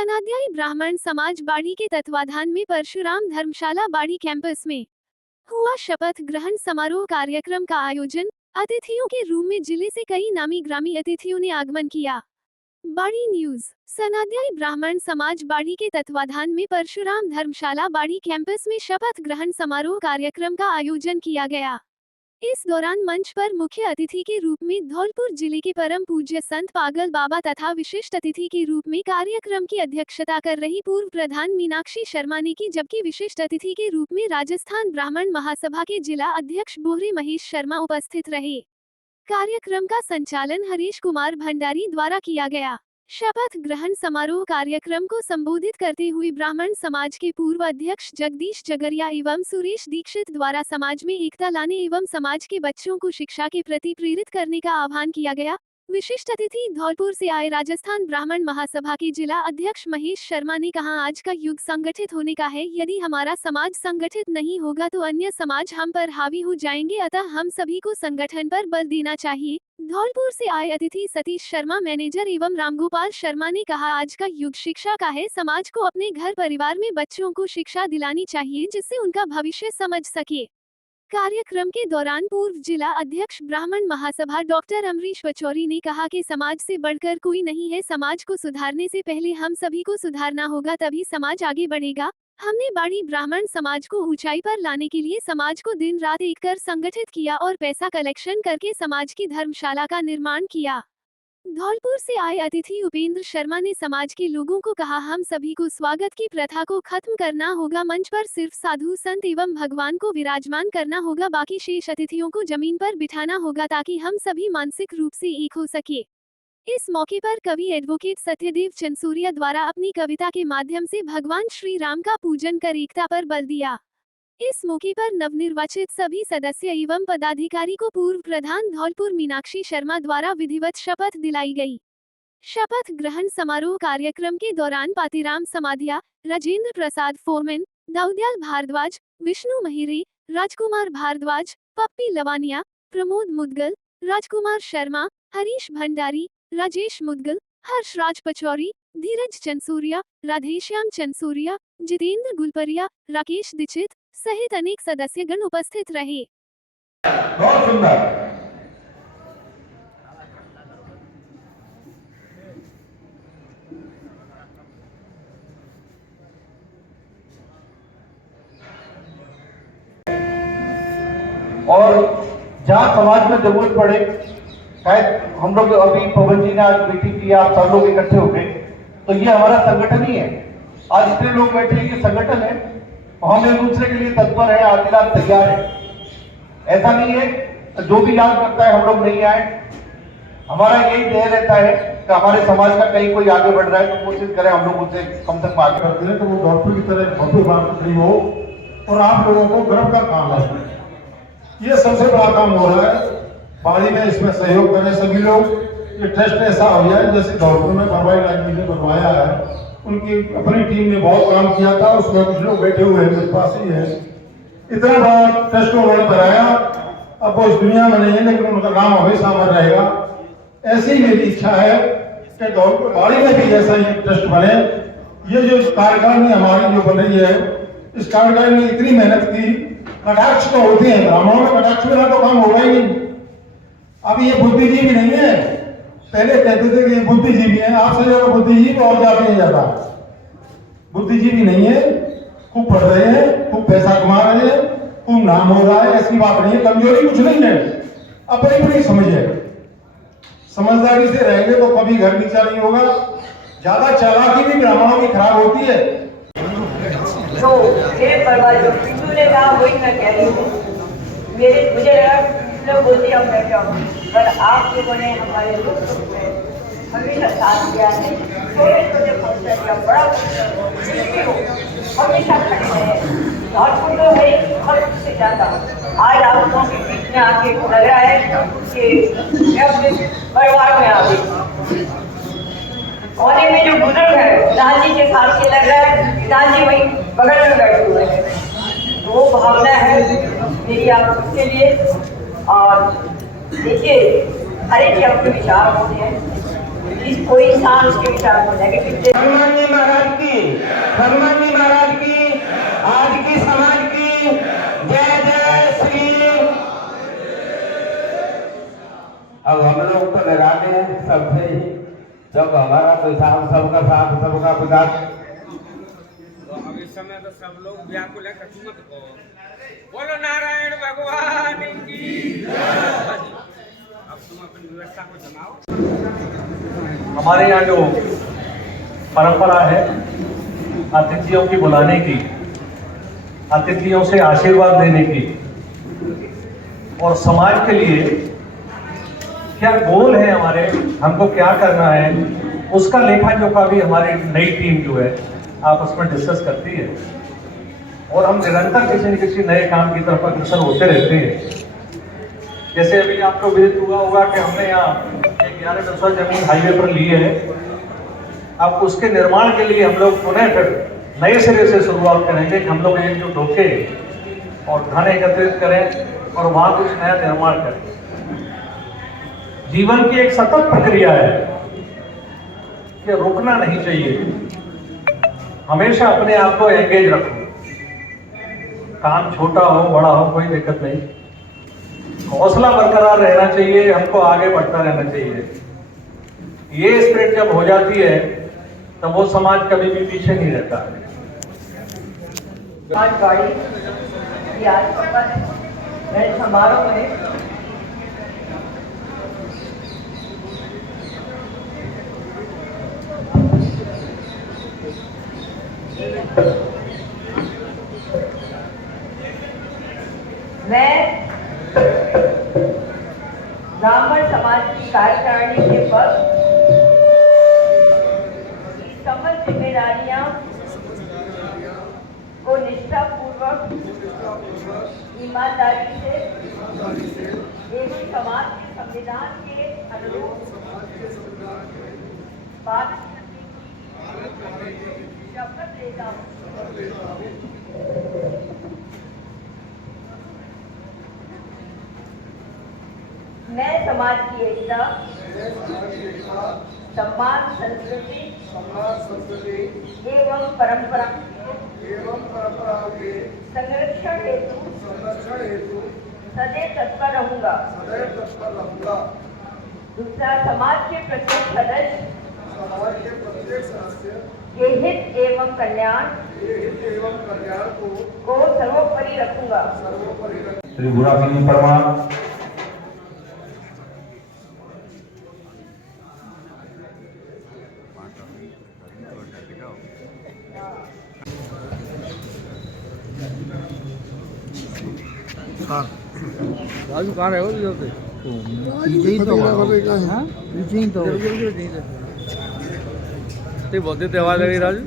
सनाध्यायी ब्राह्मण समाज बाड़ी के तत्वाधान में परशुराम धर्मशाला बाड़ी कैंपस में हुआ शपथ ग्रहण समारोह कार्यक्रम का आयोजन। अतिथियों के रूम में जिले से कई नामी ग्रामी अतिथियों ने आगमन किया। बाड़ी न्यूज। सनाध्यायी ब्राह्मण समाज बाड़ी के तत्वाधान में परशुराम धर्मशाला बाड़ी कैंपस में शपथ ग्रहण समारोह कार्यक्रम का आयोजन किया गया। इस दौरान मंच पर मुख्य अतिथि के रूप में धौलपुर जिले के परम पूज्य संत पागल बाबा तथा विशिष्ट अतिथि के रूप में कार्यक्रम की अध्यक्षता कर रही पूर्व प्रधान मीनाक्षी शर्मा ने की, जबकि विशिष्ट अतिथि के रूप में राजस्थान ब्राह्मण महासभा के जिला अध्यक्ष बोहरे महेश शर्मा उपस्थित रहे। कार्यक्रम का संचालन हरीश कुमार भंडारी द्वारा किया गया। शपथ ग्रहण समारोह कार्यक्रम को संबोधित करते हुए ब्राह्मण समाज के पूर्व अध्यक्ष जगदीश जगरिया एवं सुरेश दीक्षित द्वारा समाज में एकता लाने एवं समाज के बच्चों को शिक्षा के प्रति प्रेरित करने का आह्वान किया गया। विशिष्ट अतिथि धौलपुर से आए राजस्थान ब्राह्मण महासभा के जिला अध्यक्ष महेश शर्मा ने कहा, आज का युग संगठित होने का है। यदि हमारा समाज संगठित नहीं होगा तो अन्य समाज हम पर हावी हो जाएंगे, अतः हम सभी को संगठन पर बल देना चाहिए। धौलपुर से आए अतिथि सतीश शर्मा मैनेजर एवं रामगोपाल शर्मा ने कहा, आज का युग शिक्षा का है। समाज को अपने घर परिवार में बच्चों को शिक्षा दिलानी चाहिए जिससे उनका भविष्य समझ सके। कार्यक्रम के दौरान पूर्व जिला अध्यक्ष ब्राह्मण महासभा डॉक्टर अमरीश पचौरी ने कहा कि समाज से बढ़कर कोई नहीं है। समाज को सुधारने से पहले हम सभी को सुधारना होगा, तभी समाज आगे बढ़ेगा। हमने बाड़ी ब्राह्मण समाज को ऊंचाई पर लाने के लिए समाज को दिन रात एक कर संगठित किया और पैसा कलेक्शन करके समाज की धर्मशाला का निर्माण किया। धौलपुर से आए अतिथि उपेंद्र शर्मा ने समाज के लोगों को कहा, हम सभी को स्वागत की प्रथा को खत्म करना होगा। मंच पर सिर्फ साधु संत एवं भगवान को विराजमान करना होगा, बाकी शेष अतिथियों को जमीन पर बिठाना होगा ताकि हम सभी मानसिक रूप से एक हो सके। इस मौके पर कवि एडवोकेट सत्यदेव चंसूरिया द्वारा अपनी कविता के माध्यम से भगवान श्री राम का पूजन कर एकता पर बल दिया। इस मौके पर नवनिर्वाचित सभी सदस्य एवं पदाधिकारी को पूर्व प्रधान धौलपुर मीनाक्षी शर्मा द्वारा विधिवत शपथ दिलाई गई। शपथ ग्रहण समारोह कार्यक्रम के दौरान पातीराम समाधिया, राजेंद्र प्रसाद फोरमैन, दाऊदयाल भारद्वाज, विष्णु महिरे, राजकुमार भारद्वाज, पप्पी लवानिया, प्रमोद मुदगल, राजकुमार शर्मा, हरीश भंडारी, राजेश मुदगल, हर्षराज पचौरी, धीरज चंसूरिया, राधेश्याम चंसूरिया, जितेंद्र गुलपरिया, राकेश दीक्षित सहित अनेक सदस्यगण उपस्थित रहे। बहुत सुंदर। और जहाँ समाज में जरूरत पड़े, शायद हम लोग अभी पवन जी ने आज मीटिंग की, आप सब लोग इकट्ठे हो गए, तो ये हमारा संगठन ही है। आज इतने लोग बैठे हैं, ये संगठन है। हम एक दूसरे के लिए तत्पर है, आगे रात तैयार है। ऐसा नहीं है जो भी याद करता है हम लोग नहीं आए। हमारा यही ध्येय रहता है कि हमारे समाज का कहीं कोई आगे बढ़ रहा है तो कोशिश करें हम लोग उसे कम से कम आगे बढ़ते हैं, तो वो धौलपुर की तरह भव्य बात हो और आप लोगों को गर्व का काम है। ये सबसे बड़ा काम हो रहा है। बाड़ी में इसमें सहयोग करें सभी लोग। ये ट्रस्ट ऐसा हो जाए जैसे धौलपुर में परवाई राज जी ने बनवाया है, उनकी अपनी टीम ने बहुत काम किया था, उसमें कुछ लोग बैठे हुए हैं, मेरे पास ही है। इतना बड़ा ट्रस्ट उन्होंने बनाया, अब वो इस दुनिया में नहीं है लेकिन उनका नाम हमेशा अमर रहेगा। ऐसी मेरी इच्छा है कि धौलपुर बाड़ी में भी ऐसा ये ट्रस्ट बने। ये जो कार्यकारिणी हमारी जो बन रही है, इस कार्यकारिणी ने इतनी मेहनत की। कटाक्ष तो होते हैं, ब्राह्मणों में कटाक्ष बिना तो काम होगा ही नहीं। अब ये बुद्धिजीवी नहीं है, पहले कहते थे कि ये बुद्धिजीवी है, आपसे ज्यादा बुद्धिजीवी और ज्यादा नहीं जाता। बुद्धिजीवी नहीं है, खूब पढ़ रहे हैं, खूब पैसा कमा रहे हैं, खूब नाम हो रहा है, ऐसी बात नहीं है। कमजोरी कुछ नहीं है, अपनी अपनी समझ है। समझदारी से रहेंगे तो कभी घर नीचा नहीं होगा। ज्यादा चालाकी भी ब्राह्मणों की खराब होती है। तो मेरे परिवार जो पिंटू ने कहा वही मैं कह रही हूँ। मुझे लगा बोलती अब मैं क्या हूँ, पर आप लोगों ने हमारे लोगों में हमेशा साथ दिया है। छोटे छोटे फंक्शन या बड़ा फंक्शन हो हमेशा खड़े हैं। धौलपुर तो मेरी हर से ज़्यादा आज आप लोगों के बीच में आके लग रहा है कि मैं अपने परिवार में आ गई। कोने में जो बुजुर्ग है पिताजी के साथ से लग रहा है पिताजी वही बगल में बैठे हुए हैं। वो भावना है मेरी आप सबके लिए। और देखिए हर एक के अपने विचार होते हैं। कोई इंसान उसके विचार को नेगेटिव। हनुमान जी महाराज की आज की समाज की जय जय श्री। अब हम लोग तो लगाने हैं सबसे ही, जब हमारा कोई साथ सबका साथ सबका विकास। तो अब इस समय तो सब लोग व्याकुल है, कछु मत को बोलो नारायण भगवान की। अब तुम अपनी व्यवस्था को जमाओ। हमारे यहाँ जो परंपरा है अतिथियों की बुलाने की, अतिथियों से आशीर्वाद देने की, और समाज के लिए क्या गोल है हमारे, हमको क्या करना है, उसका लेखा जोखा भी हमारी नई टीम जो है आपस में डिस्कस करती है। और हम निरंतर किसी न किसी नए काम की तरफ अग्रसर होते रहते हैं। जैसे अभी आपको विदित हुआ होगा कि हमने यहाँ एक 11 कट्ठा जमीन हाईवे पर ली है। अब उसके निर्माण के लिए हम लोग पुनः फिर नए सिरे से शुरुआत करेंगे कि हम लोग एक जो ढोके और धन एकत्रित करें और वहां कुछ नया निर्माण करें। जीवन की एक सतत प्रक्रिया है कि रुकना नहीं चाहिए, हमेशा अपने आप को एंगेज रखो। काम छोटा हो बड़ा हो कोई दिक्कत नहीं, हौसला बरकरार रहना चाहिए, हमको आगे बढ़ता रहना चाहिए। ये स्पिरिट जब हो जाती है तो वो समाज कभी भी पीछे नहीं रहता है। समाजवाड़ी की आज मेरे समारोह में मैं ब्राह्मण समाज की कार्यकारिणी के पद की समस्त जिम्मेदारियां को निष्ठापूर्वक ईमानदारी से एवं समाज के संविधान के अनुरूप पालन करने की शपथ लेता हूँ। मैं समाज की एकता, सम्मान, संस्कृति एवं परंपरा के संरक्षण हेतु सदैव तत्पर रहूंगा। दूसरा, समाज के प्रत्येक सदस्य के हित एवं कल्याण को सर्वोपरि रखूंगा। श्री बुरा सिंह परमार राजू कहाँ रहे हो तो बहुत देर आवाज लगी राजू।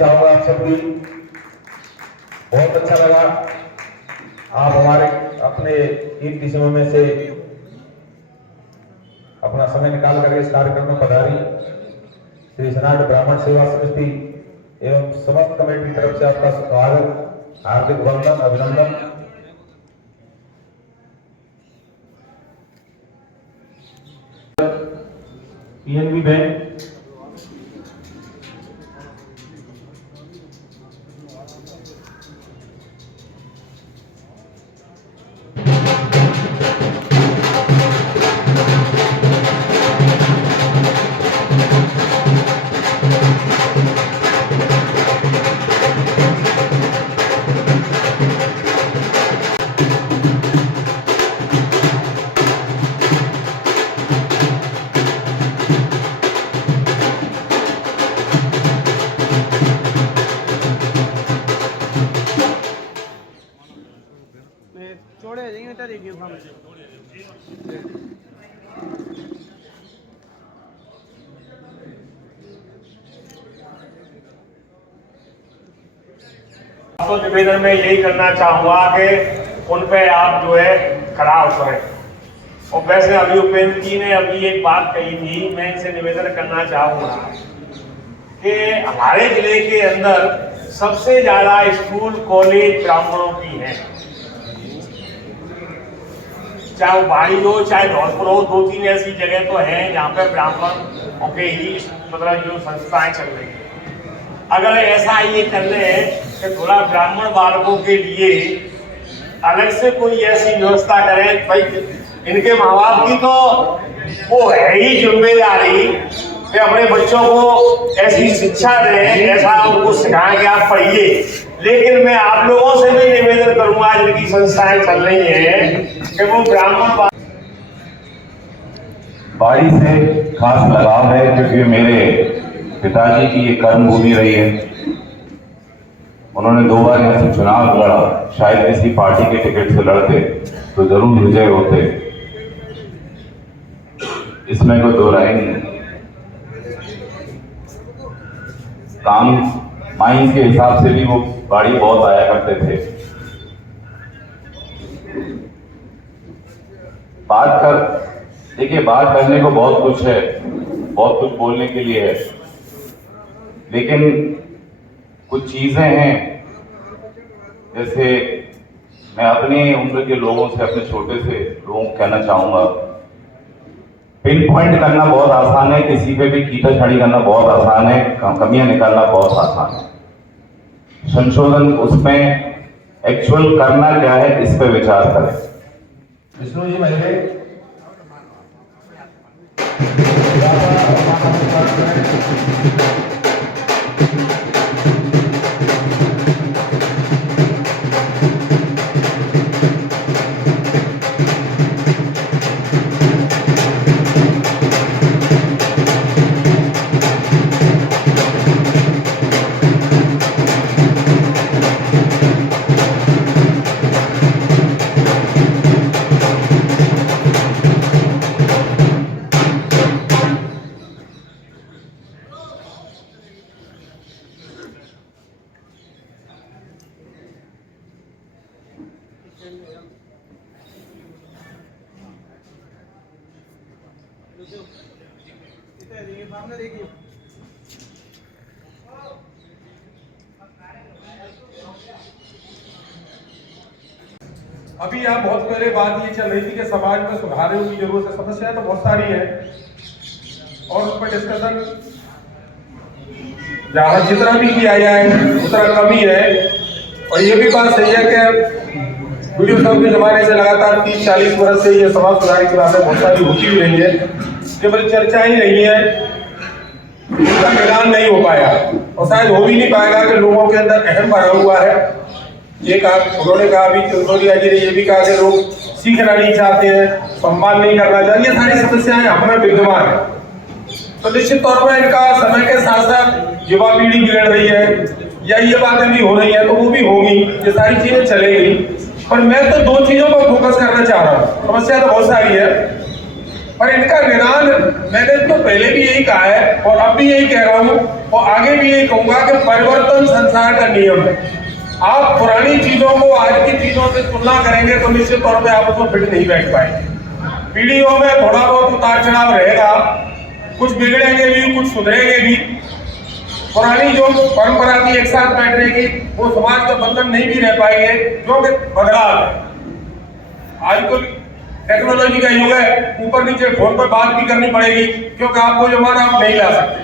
चाहूंगा आप सबकी बहुत अच्छा लगा। आप हमारे अपने कीमती समय में से अपना समय निकाल कर इस कार्यक्रम में पधारी श्री सनातन ब्राह्मण सेवा समिति एवं समस्त कमेटी की तरफ से आपका स्वागत, हार्दिक वंदन, अभिनंदन। पीएनबी बैंक तो निवेदन में यही करना चाहूंगा कि उन पे आप जो है खरा उतरें। और वैसे अभी उपेंद्र जी ने अभी एक बात कही थी, मैं इनसे निवेदन करना चाहूँगा कि हमारे जिले के अंदर सबसे ज्यादा स्कूल कॉलेज ब्राह्मणों की हैं, चाहे वो बाड़ी हो चाहे धौलपुर हो, 2-3 ऐसी जगह तो हैं जहाँ पे ब्राह्मणों के ही मतलब जो संस्थाएं चल रही हैं। अगर ऐसा ये कर रहे हैं कि थोड़ा ब्राह्मण बालकों के लिए अलग से कोई ऐसी व्यवस्था करें, भाई इनके माँ बाप की तो वो है ही जिम्मेदारी कि अपने बच्चों को ऐसी शिक्षा दें, ऐसा उनको सिखाएं कि आप पढ़िए। लेकिन मैं आप लोगों से भी निवेदन करूंगा, जिनकी संस्थाएं चल रही हैं, कि वो ब्राह्मण बाड़ी से खास लगाव है, क्योंकि मेरे पिताजी की ये कर्म भूमि रही है। उन्होंने 2 बार यहाँ से चुनाव लड़ा, शायद किसी पार्टी के टिकट से लड़ते तो जरूर विजय होते, इसमें कोई 2 राय नहीं। काम माइंस के हिसाब से भी वो बाड़ी बहुत आया करते थे। देखिए बात करने को बहुत कुछ है, बहुत कुछ बोलने के लिए है, लेकिन कुछ चीजें हैं, जैसे मैं अपनी उम्र के लोगों से, अपने छोटे से लोगों को कहना चाहूंगा, पिन पॉइंट करना बहुत आसान है, किसी पे भी कीटाछाड़ी करना बहुत आसान है, कमियां निकालना बहुत आसान है। संशोधन उसमें एक्चुअल करना क्या है, इस पे विचार करें। विष्णु जी महिला अभी यहाँ बहुत पहले बात ये चल रही थी कि समाज में सुधारों की जरूरत है। समस्याएं तो बहुत सारी है और उस पर डिस्कशन जहाँ जितना भी किया जाए उतना कम ही है। और ये भी बात सही है कि वीडियो साहब के जमाने से लगातार 30-40 वर्ष से ये समाज सुधार की बातें बहुत सारी होती हुई रही है, केवल चर्चा ही नहीं है, इसका मिलान नहीं हो पाया और शायद हो भी नहीं पाएगा कि लोगों के अंदर अहम भरा हुआ है। ये कहा उन्होंने कहा अभी चंदौलिया जी ने ये भी कहा कि लोग सीखना नहीं चाहते हैं, सम्मान नहीं करना चाहते, ये सारी समस्याएं हमें विद्यमान है। तो निश्चित तौर पर इनका समय के साथ साथ युवा पीढ़ी बिगड़ रही है या ये बातें भी हो रही है तो वो भी होगी, ये सारी चीजें चलेगी। पर मैं तो 2 चीजों पर फोकस करना चाह रहा हूँ। समस्या तो बहुत सारी है पर इनका निदान मैंने तो पहले भी यही कहा है और अब भी यही कह रहा हूँ और आगे भी यही कहूंगा कि परिवर्तन संसार का नियम है। आप पुरानी चीजों को आज की चीजों से तुलना करेंगे तो निश्चित तौर पे आप उसमें फिट नहीं बैठ पाएंगे। पीढ़ियों में थोड़ा बहुत उतार चढ़ाव रहेगा, कुछ बिगड़ेंगे भी, कुछ सुधरेंगे भी। पुरानी जो परंपरा थी एक साथ बैठने की, वो समाज का बंधन नहीं भी रह पाएंगे, जो कि बदलाव है। आज तो टेक्नोलॉजी का युग है, ऊपर नीचे फोन पर बात भी करनी पड़ेगी क्योंकि आपको जमाना आप नहीं ला सकते।